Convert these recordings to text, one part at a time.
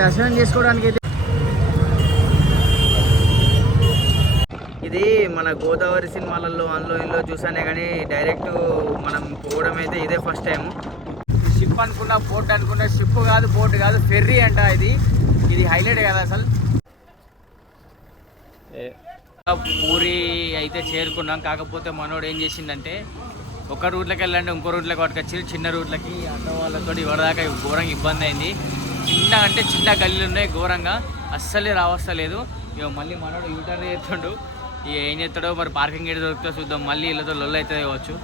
దర్శనం చేసుకోవడానికి అయితే ఇది మన గోదావరి సినిమాలలో అందులో ఇందులో చూసానే కానీ డైరెక్ట్ మనం పోవడం అయితే ఇదే ఫస్ట్ టైం. షిప్ అనుకున్నా బోట్ అనుకున్నా, షిప్ కాదు బోట్ కాదు ఫెర్రీ అంట. ఇది హైలైట్ కదా అసలు. పూరి అయితే చేరుకున్నాం. కాకపోతే మనోడు ఏం చేసిందంటే ఒక రూట్లోకి వెళ్ళండి ఇంకో రూట్లోకి పట్టుకొచ్చి చిన్న రూట్లకి ఆటో వాళ్ళతో ఇవ్వదాకా ఘోరంగా ఇబ్బంది అయింది. చిన్న గల్లీలు ఉన్నాయి ఘోరంగా, అస్సలే రావస్తలేదు. ఇక మళ్ళీ మనోడు యూటర్న్ చేస్తుండు. ఇక ఏం చేస్తాడో మరి, పార్కింగ్ ఏడు దొరుకుతుందో చూద్దాం. మళ్ళీ వీళ్ళతో లొల్లు అవుతుంది కావచ్చు.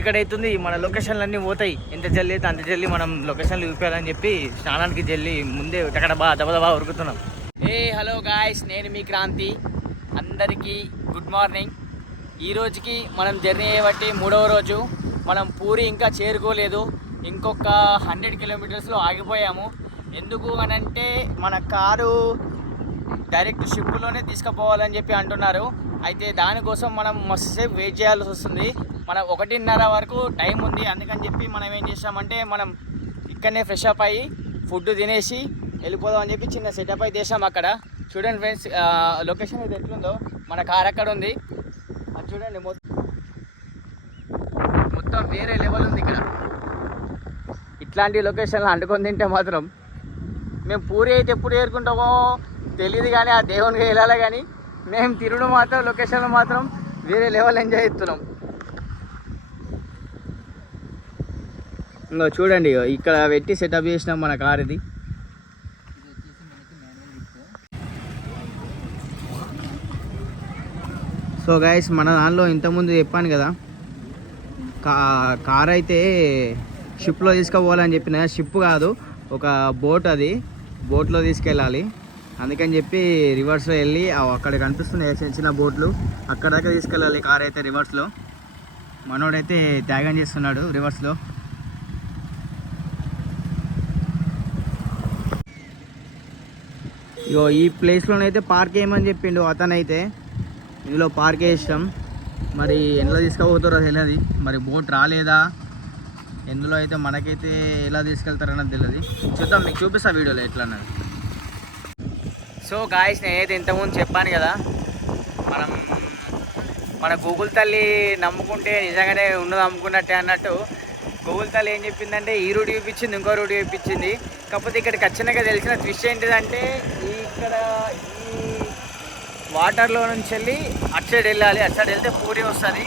ఇక్కడ అవుతుంది మన లొకేషన్లు అన్నీ పోతాయి. ఎంత జల్లి అయితే అంత జల్లి మనం లొకేషన్లు చూపించాలని చెప్పి స్నానానికి జల్లి ముందే టకడబా దబదబా ఉరుకుతున్నాం. హలో గాయ్స్, నేను మీ క్రాంతి. అందరికీ గుడ్ మార్నింగ్. ఈ రోజుకి మనం జర్నీ చేయబట్టి 3వ రోజు. మనం పూరి ఇంకా చేరుకోలేదు, ఇంకొక 100 కిలోమీటర్స్లో ఆగిపోయాము. ఎందుకు అనంటే మన కారు డైరెక్ట్ షిప్లోనే తీసుకుపోవాలని చెప్పి అంటున్నారు. అయితే దానికోసం మనం మస్తు సేపు వెయిట్ చేయాల్సి వస్తుంది. మనం 1:30 వరకు టైం ఉంది. అందుకని చెప్పి మనం ఏం చేసామంటే మనం ఇక్కడనే ఫ్రెష్ అప్ అయ్యి ఫుడ్ తినేసి వెళ్ళిపోదాం అని చెప్పి చిన్న సెటప్ అయితే చేసాం. అక్కడ చూడండి ఫ్రెండ్స్, లొకేషన్ ఇది ఎట్లుందో. మన కార్ అక్కడ ఉంది, అది చూడండి. మొత్తం వేరే లెవెల్ ఉంది ఇక్కడ. ఇట్లాంటి లొకేషన్లో అంటుకొని తింటే మాత్రం మేము పూరి అయితే ఎప్పుడు చేరుకుంటామో తెలియదు, కానీ ఆ దేవునికి వెళ్ళాలి. కానీ మేము తిరుడు మాత్రం లొకేషన్లో మాత్రం వేరే లెవెల్ ఎంజాయ్ చేస్తున్నాం. ఇంకా చూడండి, ఇక్కడ పెట్టి సెటప్ చేసినాం మన కార్. ఇది సో గైస్, మన దానిలో ఇంతకుముందు చెప్పాను కదా, కార్ అయితే షిప్లో తీసుకుపోవాలని చెప్పిన. షిప్ కాదు, ఒక బోట్. అది బోట్లో తీసుకెళ్ళాలి. అందుకని చెప్పి రివర్స్లో వెళ్ళి అక్కడ కనిపిస్తున్నాయి చిన్న చిన్న బోట్లు, అక్కడ దాకా తీసుకెళ్ళాలి కార్ అయితే రివర్స్లో. మనోడైతే త్యాగం చేస్తున్నాడు రివర్స్లో. ఇగో ఈ ప్లేస్లోనైతే పార్క్ చేయమని చెప్పిండు అతనైతే. ఇందులో పార్క్ చేసాం. మరి ఎందులో తీసుకుపోతారో తెలియదు. మరి బోట్ రాలేదా, ఎందులో అయితే మనకైతే ఎలా తీసుకెళ్తారన్నది తెలియదు. చూద్దాం, మీకు చూపిస్తా వీడియోలో ఎట్లా అన్నది. సో గాయస్, నేనైతే ఇంతకుముందు చెప్పాను కదా, మన గూగుల్ తల్లి నమ్ముకుంటే నిజంగానే ఉన్నది అమ్ముకున్నట్టే అన్నట్టు. గూగుల్ తల్లి ఏం చెప్పిందంటే ఈ రూట్ చూపించింది, ఇంకో రూట్ చూపించింది. కాకపోతే ఇక్కడికి వచ్చినాక తెలిసిన ట్విస్ట్ ఏంటిదంటే, ఇక్కడ ఈ వాటర్లో నుంచి వెళ్ళి అటు సైడ్ వెళ్ళాలి. అటు సైడ్ వెళ్తే పూరి వస్తుంది.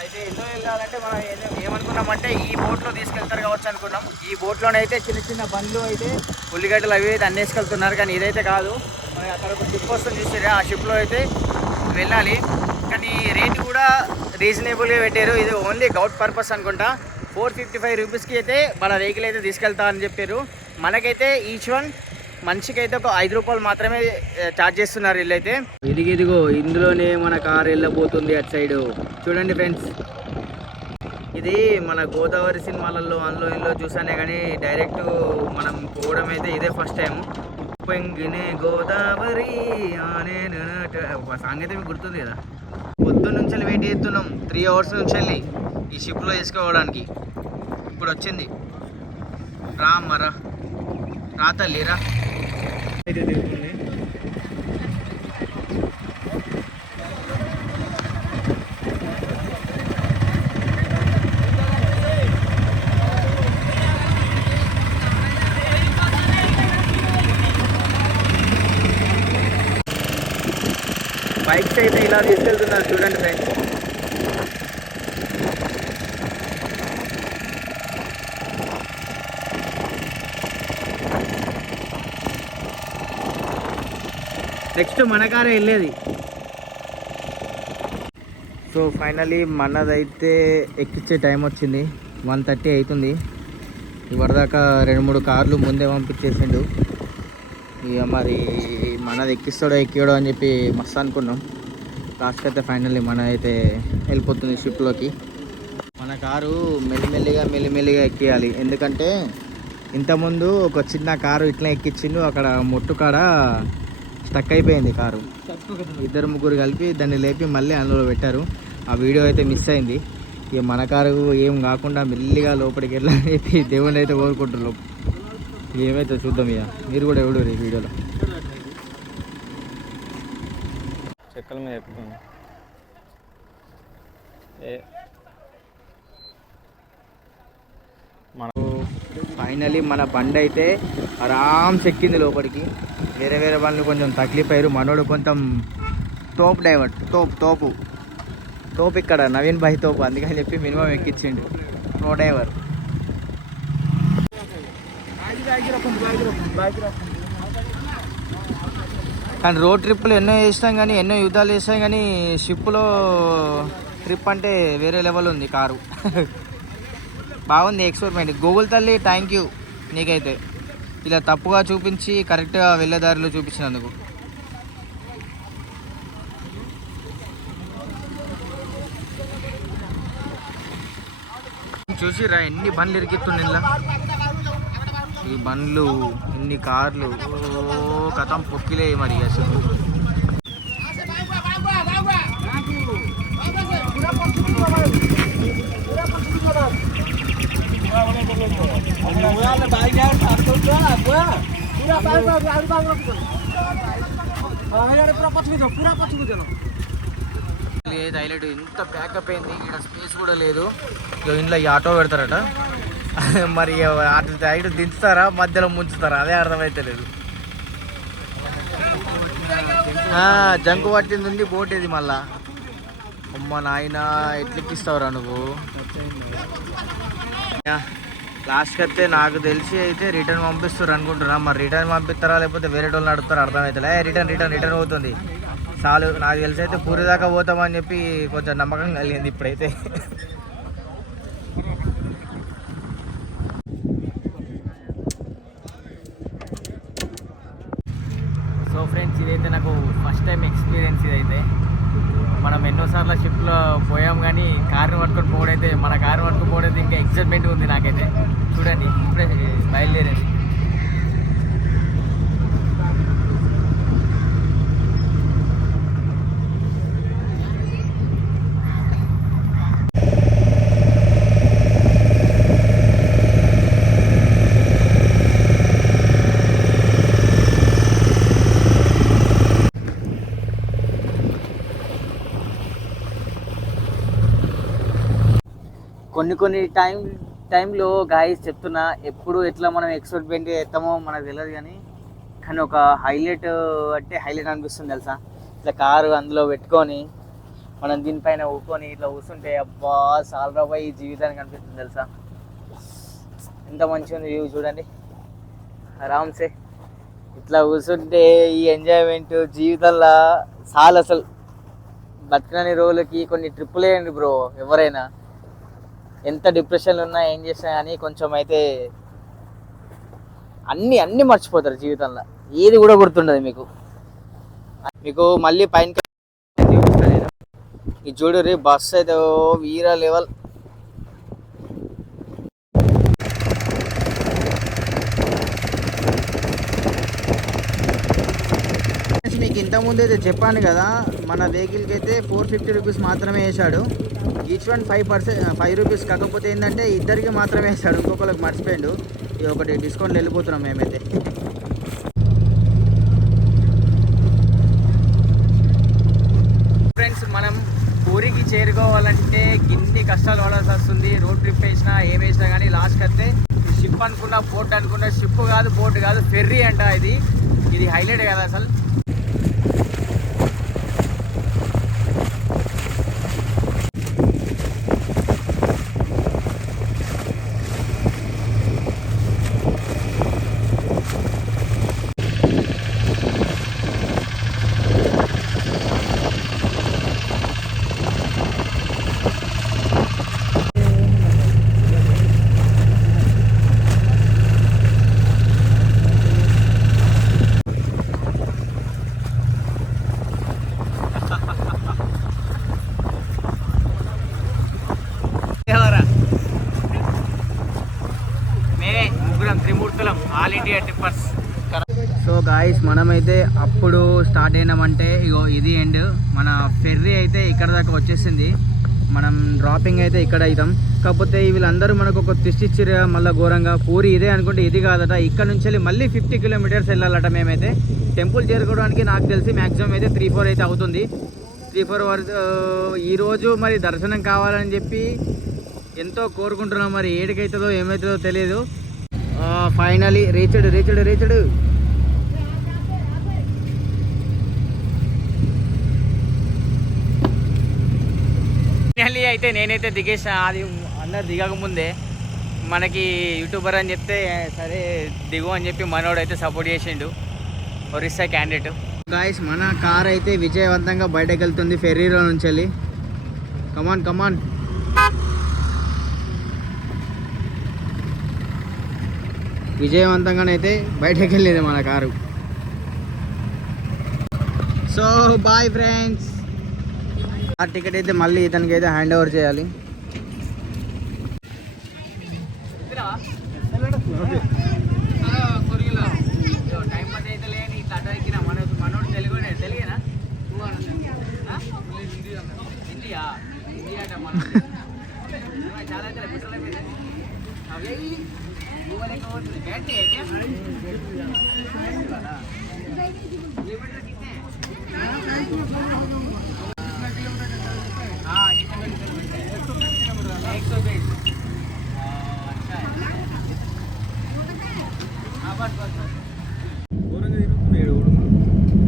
అయితే ఎందులో వెళ్ళాలంటే మనం ఏమనుకున్నామంటే ఈ బోట్లో తీసుకెళ్తారు కావచ్చు అనుకున్నాం. ఈ బోట్లోనైతే చిన్న చిన్న బండ్లు అయితే ఉల్లిగడ్డలు అవి అయితే అన్నేసుకెళ్తున్నారు. కానీ ఇదైతే కాదు, మనకి అక్కడ ఒక షిప్ వస్తుంది చూసారా, ఆ షిప్లో అయితే వెళ్ళాలి. కానీ రేటు కూడా రీజనబుల్గా పెట్టారు. ఇది ఓన్లీ గౌట్ పర్పస్ అనుకుంటా. 455 రూపీస్కి అయితే మన వెహికల్ అయితే తీసుకెళ్తామని చెప్పారు. మనకైతే ఈచ్ వన్ మనిషికి అయితే ఒక 5 రూపాయలు మాత్రమే ఛార్జ్ చేస్తున్నారు వీళ్ళైతే. ఇదిగో ఇందులోనే మన కార్ వెళ్ళబోతుంది అటు సైడు. చూడండి ఫ్రెండ్స్, ఇది మన గోదావరి సినిమాలలో అందులో ఇందులో చూసానే కానీ డైరెక్ట్ మనం పోవడం అయితే ఇదే ఫస్ట్ టైం. పొంగినే గోదావరి అనే సాంగ్ అయితే మీకు గుర్తుంది కదా. పొద్దున్న నుంచి వెయిట్ చేస్తున్నాం, 3 అవర్స్ నుంచి వెళ్ళి ఈ షిప్లో వేసుకోవడానికి. ఇప్పుడు వచ్చింది. రా మరా రా తల్లి రా. అయితే దిగుతుంది. బైక్స్ అయితే ఇలా తీసుకెళ్తున్నారు చూడండి ఫ్రెండ్స్. నెక్స్ట్ మన కారే వెళ్ళేది. సో ఫైనలీ మనదైతే ఎక్కించే టైం వచ్చింది. 1:30 అవుతుంది. ఇవరిదాకా 2-3 కార్లు ముందే పంపించేసిండు. ఇక మరి మనది ఎక్కిస్తాడో ఎక్కియడో అని చెప్పి మస్తు అనుకున్నాం. లాస్ట్ అయితే ఫైనల్లీ మన అయితే వెళ్ళిపోతుంది షిప్లోకి. మన కారు మెల్లిమెల్లిగా ఎక్కియాలి. ఎందుకంటే ఇంతకుముందు ఒక చిన్న కారు ఇట్లా ఎక్కించిండు, అక్కడ ముట్టుకాడ స్టక్ అయిపోయింది కారు. 2-3 కలిపి దాన్ని లేపి మళ్ళీ అందులో పెట్టారు. ఆ వీడియో అయితే మిస్ అయింది. ఇక మన కారు ఏం కాకుండా మెల్లిగా లోపలికి వెళ్ళాలని చెప్పి దేవుని అయితే కోరుకుంటున్నాం. ఏమైతే చూద్దాం. ఇక మీరు కూడా ఎవడు ఈ వీడియోలో చెక్కల మీద ఎక్కుతుంది. మనకు ఫైనలీ మన బండి అయితే ఆరామ్స్ ఎక్కింది లోపలికి. వేరే వేరే బండ్లు కొంచెం తక్లీఫ్ అయ్యారు. మనోడు కొంచెం తోపు డ్రైవర్, తోపు ఇక్కడ నవీన్ భాయ్ తోపు, అందుకని చెప్పి మినిమం ఎక్కించిండు నో డ్రైవర్. కానీ రోడ్ ట్రిప్పులు ఎన్నో చేసినాం కానీ, ఎన్నో యుద్ధాలు చేసినాం కానీ, షిప్లో ట్రిప్ అంటే వేరే లెవెల్ ఉంది కారు. బాగుంది ఎక్స్పెరిమెంట్. గూగుల్ తల్లి థ్యాంక్ యూ నీకైతే, ఇలా తప్పుగా చూపించి కరెక్ట్గా వెళ్ళే దారిలో చూపించినందుకు. చూసిరా ఎన్ని బండ్లు ఇరికిస్తుండే ఇలా, ఈ బండ్లు ఇన్ని కార్లు కథం పొక్కిలే మరి అసలు. హైలైట్ ఇంత ప్యాకప్ అయింది, ఇక్కడ స్పేస్ కూడా లేదు. ఇంట్లో ఈ ఆటో పెడతారట, మరి అటు సైడ్ దించుతారా మధ్యలో ముంచుతారా అదే అర్థమైతే లేదు. జంకు పట్టింది ఉంది బోట్ ఇది మళ్ళా. అమ్మ నాయన ఎట్లెక్కిస్తావురా నువ్వు. లాస్ట్కి అయితే నాకు తెలిసి అయితే రిటర్న్ పంపిస్తారు అనుకుంటున్నా. మరి రిటర్న్ పంపిస్తారా లేకపోతే వేరే వాళ్ళు నడుపుతారా అర్థమవుతుంది. రిటర్న్ అవుతుంది చాలు. నాకు తెలిసి అయితే పూరి దాకా పోతామని చెప్పి కొంచెం నమ్మకం కలిగింది ఇప్పుడైతే. సో ఫ్రెండ్స్, ఇదైతే నాకు ఫస్ట్ టైం ఎక్స్పీరియన్స్. ఇదైతే మనం ఎన్నోసార్లు షిప్లో పోయాం కానీ కార్ని పట్టుకొని పోవడైతే, మన కార్ని పట్టుకొని పోవడైతే ఇంకా ఎక్సైట్మెంట్ ఉంది నాకైతే. చూడండి ఇప్పుడే బయలుదేరేది. కొన్ని టైంలో గాయస్ చెప్తున్నా, ఎప్పుడు ఎట్లా మనం ఎక్స్పెరిమెంట్ చేస్తామో మనకు తెలియదు కానీ ఒక హైలైట్ అంటే హైలైట్ అనిపిస్తుంది తెలుసా. ఇట్లా కారు అందులో పెట్టుకొని మనం దీనిపైన ఊకొని ఇట్లా కూర్చుంటే అబ్బా సాల్రా పోయి ఈ జీవితానికి అనిపిస్తుంది తెలుసా. ఎంత మంచిగా ఉంది వ్యూ చూడండి. ఆరామ్సే ఇట్లా కూర్చుంటే ఈ ఎంజాయ్మెంట్ జీవితంలో చాలు. అసలు బతకని రోజులకి కొన్ని ట్రిప్పులు వేయండి బ్రో. ఎవరైనా ఎంత డిప్రెషన్లు ఉన్నా ఏం చేసినా కానీ కొంచెం అయితే అన్నీ మర్చిపోతారు జీవితంలో. ఏది కూడా గుర్తుండదు మీకు మళ్ళీ పైన చూపిస్తాను. ఇది చూడు రే, బస్సు అయితే వీరా లెవెల్. మీకు ఇంతకుముందు అయితే చెప్పాను కదా, మన వెహికల్కి అయితే 450 రూపీస్ మాత్రమే వేసాడు. Each one 5 rupees. కాకపోతే ఏంటంటే ఇద్దరికి మాత్రమే వేసాడు, ఇంకొకరికి మర్చిపోయాడు. ఇది ఒకటి డిస్కౌంట్ వెళ్ళిపోతున్నాం మేమైతే. ఫ్రెండ్స్, మనం పూరికి చేరుకోవాలంటే గిన్ని కష్టాలు పడాల్సి వస్తుంది. రోడ్ ట్రిప్ వేసినా ఏం వేసినా కానీ లాస్ట్కి అయితే షిప్ అనుకున్నా బోట్ అనుకున్నా, షిప్ కాదు బోట్ కాదు ఫెర్రీ అంట. ఇది హైలైట్ కదా అసలు. All India trippers. So guys, మనమైతే అప్పుడు స్టార్ట్ అయినామంటే ఇగో ఇది ఎండ్. మన ఫెర్రీ అయితే ఇక్కడ దాకా వచ్చేసింది. మనం డ్రాపింగ్ అయితే ఇక్కడ అవుతాం. కాకపోతే వీళ్ళందరూ మనకు ఒక ట్విస్ట్ ఇచ్చిరు మళ్ళీ ఘోరంగా. పూరి ఇదే అనుకుంటే ఇది కాదట. ఇక్కడ నుంచి వెళ్ళి మళ్ళీ 50 కిలోమీటర్స్ వెళ్ళాలట. మేమైతే టెంపుల్ చేరుకోవడానికి నాకు తెలిసి మ్యాక్సిమం అయితే 3-4 అయితే అవుతుంది. 3-4 వరకు ఈరోజు మరి దర్శనం కావాలని చెప్పి ఎంతో కోరుకుంటున్నాం. మరి ఏడికైతుందో ఏమవుతుందో తెలియదు. Finally reached. ఫైనలీ అయితే నేనైతే దిగేసా. అది అందరు దిగకముందే మనకి యూట్యూబర్ అని చెప్తే సరే దిగు అని చెప్పి మనోడు అయితే సపోర్ట్ చేసిండు, ఒరిస్సా క్యాండిడేట్. గాయస్ మన కార్ అయితే విజయవంతంగా బయటకు వెళ్తుంది ఫెర్రీలో నుంచి వెళ్ళి. కమాన్ విజయవంతంగానైతే బయటకు వెళ్ళేది మన కారు. So bye friends. ఆ టికెట్ అయితే మళ్ళీ ఇతనికి అయితే హ్యాండ్ ఓవర్ చేయాలి. మనోడు తెలుగునా చాలా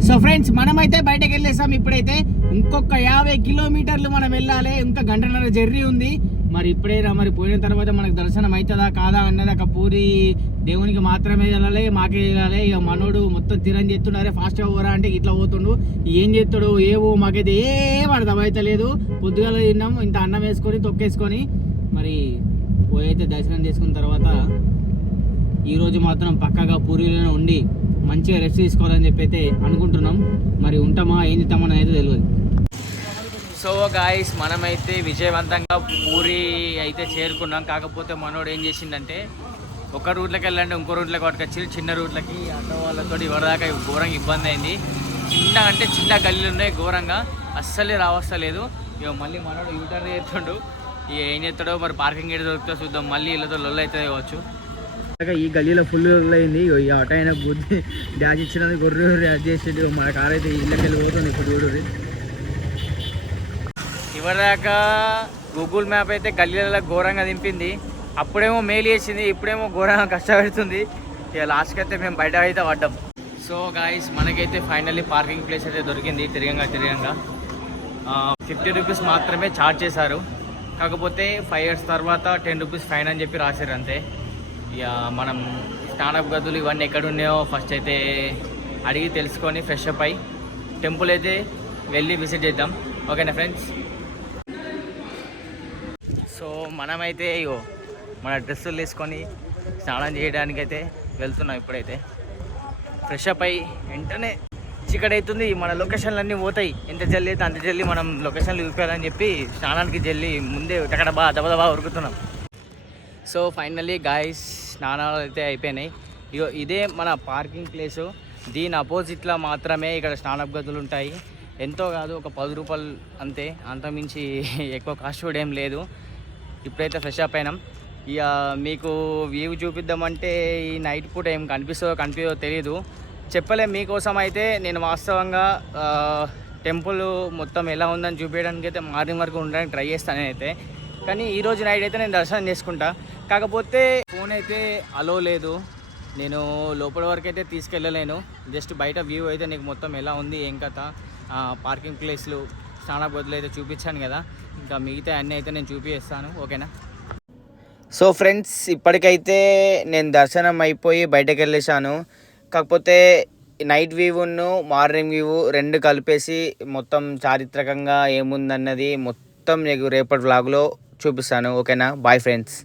సో ఫ్రెండ్స్ మనమైతే బయటకు వెళ్ళేసాం. ఇప్పుడైతే ఇంకొక 50 కిలోమీటర్లు మనం వెళ్ళాలి. ఇంకా గంటన్నర జర్నీ ఉంది. మరి ఇప్పుడేనా మరి పోయిన తర్వాత మనకు దర్శనం అవుతుందా కాదా అన్నది ఒక పూరి దేవునికి మాత్రమే వెళ్ళాలి, మాకే వెళ్ళాలి. ఇక మనోడు మొత్తం తిరని చేస్తున్నారే ఫాస్ట్గా పోరా అంటే ఇట్లా పోతుండు. ఏం చేస్తాడు ఏవో మాకైతే ఏం అర్థమైతలేదు. పొద్దుగాల తిన్నాం ఇంత అన్నం వేసుకొని తొక్కేసుకొని మరి పోయితే దర్శనం చేసుకున్న తర్వాత ఈరోజు మాత్రం పక్కగా పూరిలోనే ఉండి మంచిగా రెస్ట్ తీసుకోవాలని చెప్పి అయితే అనుకుంటున్నాం. మరి ఉంటామా ఏం చేస్తామని అయితే తెలియదు. సో గాయస్ మనమైతే విజయవంతంగా పూరి అయితే చేరుకున్నాం. కాకపోతే మనోడు ఏం చేసిందంటే ఒక రూట్లోకి వెళ్ళండి ఇంకో రూట్లోకి పట్టుకొచ్చి చిన్న రూట్లకి ఆటో వాళ్ళతో ఇవ్వదాకా ఘోరంగా ఇబ్బంది అయింది. చిన్న గల్లీలు ఉన్నాయి ఘోరంగా, అస్సలే రావస్తలేదు. ఇక మళ్ళీ మనోడు యూటర్న్ చేస్తుండు. ఇక ఏం చేస్తాడో మరి పార్కింగ్ ఏదో దొరుకుతుందో చూద్దాం. మళ్ళీ వీళ్ళతో లొల్లు అయితే కావచ్చు. ఈ గల్లీలో ఫుల్ అయింది. ఈ ఆటో అయినా బుద్ధి డ్యాష్ ఇచ్చినది గొర్రె డ్యాష్ చేసేది. మన కార్ అయితే ఇళ్ళకి వెళ్ళి పోతుంది. ఇప్పుడు చూడు ఇవరిదాకా గూగుల్ మ్యాప్ అయితే గల్లీలలో ఘోరంగా దింపింది. అప్పుడేమో మెయిల్ చేసింది, ఇప్పుడేమో ఘోరంగా కష్టపెడుతుంది. ఇక లాస్ట్కి అయితే మేము బయట అయితే పడ్డాం. సో గాయస్ మనకైతే ఫైనల్లీ పార్కింగ్ ప్లేస్ అయితే దొరికింది. తిరగంగా 50 రూపీస్ మాత్రమే ఛార్జ్ చేశారు. కాకపోతే 5 years తర్వాత 10 రూపీస్ ఫైన్ అని చెప్పి రాశారు అంతే. ఇక మనం స్నానపు గదులు ఇవన్నీ ఎక్కడున్నాయో ఫస్ట్ అయితే అడిగి తెలుసుకొని ఫ్రెష్ అప్ అయి టెంపుల్ అయితే వెళ్ళి విజిట్ చేద్దాం. ఓకేనా ఫ్రెండ్స్. సో మనమైతే ఇగో మన డ్రెస్సులు తీసుకొని స్నానం చేయడానికి అయితే వెళ్తున్నాం. ఇప్పుడైతే ఫ్రెష్ అప్ అయి వెంటనే చీకటి అవుతుంది. మన లొకేషన్లు అన్నీ పోతాయి. ఎంత జల్దీ అయితే అంత జల్దీ మనం లొకేషన్లు చూపించాలని చెప్పి స్నానానికి జల్లి ముందే టకడబా దబదబా ఉరుకుతున్నాం. సో ఫైనల్లీ గాయస్ స్నానాలు అయితే అయిపోయినాయి. ఇదే మన పార్కింగ్ ప్లేసు. దీని అపోజిట్లో మాత్రమే ఇక్కడ స్నానపు గదులు ఉంటాయి. ఎంతో కాదు ఒక 10 రూపాయలు అంతే, అంతమించి ఎక్కువ కాస్ట్ కూడా ఏం లేదు. ఇప్పుడైతే ఫ్రెష్ అప్ అయినాం. ఇక మీకు వ్యూ చూపిద్దామంటే ఈ నైట్ పూట ఏం కనిపిస్తుందో తెలియదు, చెప్పలేం. మీకోసం అయితే నేను వాస్తవంగా టెంపుల్ మొత్తం ఎలా ఉందని చూపించడానికి అయితే మార్నింగ్ వరకు ఉండడానికి ట్రై చేస్తాను నేనైతే. కానీ ఈరోజు నైట్ అయితే నేను దర్శనం చేసుకుంటా. కాకపోతే ఫోన్ అయితే అలో లేదు, నేను లోపల వరకు అయితే తీసుకెళ్ళలేను. జస్ట్ బయట వ్యూ అయితే నీకు మొత్తం ఎలా ఉంది ఏం కథ, పార్కింగ్ ప్లేస్లు స్నానపు గదులు అయితే చూపించాను కదా, ఇంకా మిగతా అన్నీ అయితే నేను చూపిస్తాను. ఓకేనా. సో ఫ్రెండ్స్ ఇప్పటికైతే నేను దర్శనం అయిపోయి బయటకు వెళ్ళేసాను. కాకపోతే నైట్ వ్యూను మార్నింగ్ వ్యూ రెండు కలిపేసి మొత్తం చారిత్రకంగా ఏముందన్నది మొత్తం నీకు రేపటి వ్లాగ్లో చూపిస్తాను. ఓకేనా. Bye friends.